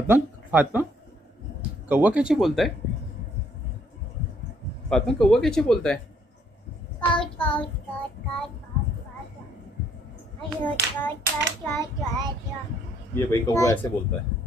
फातिमा, फातिमा कौवा कैसे बोलता है? फातिमा कौवा कैसे बोलता है? ये भाई कौवा ऐसे बोलता है।